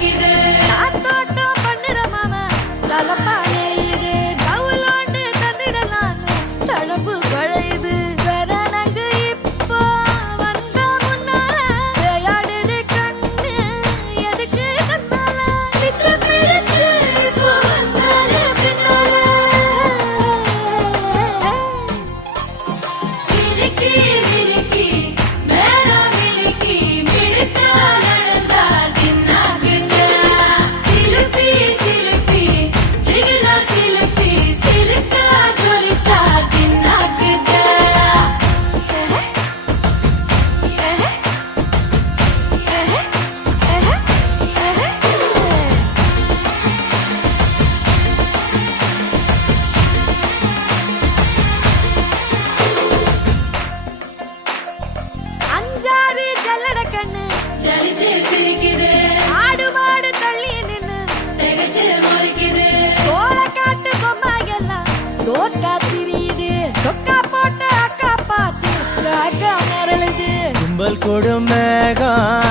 சிரிக்குது காத்தோட்டம் பண்ணுற மாமா தலப்பானே இது தவுலோண்டு தந்திடலான்னு தழம்பு குழையுது வரணங்கு இப்போ வந்த முன்னால விளையாடுது கண்ணு எதுக்கு கண்ணால வித்து பிடிச்சு இப்போ வந்தாரு பின்னால மினுக்கி மினுக்கி மேல மினுக்கி மினுக்கா நடந்தா தின்னாக்குங்க சிலுப்பி சிலுப்பி ஜிகினா சிலுப்பி சிலுக்கா ஜொலிச்சா தின்னாக்குங்க அஞ்சாறு ஜல்லட கண்ணு ஜலிச்சு சிரிக்குது ஆடு மாடு தள்ளி நின்னு திகச்சு முறைக்குது கோலக்காட்டு பொம்மைகள்லாம் சோக்கா திரியுது சொக்கா போட்ட அக்கா பார்த்து காக்கா மரளுது கும்பல் கொடும் மேகம்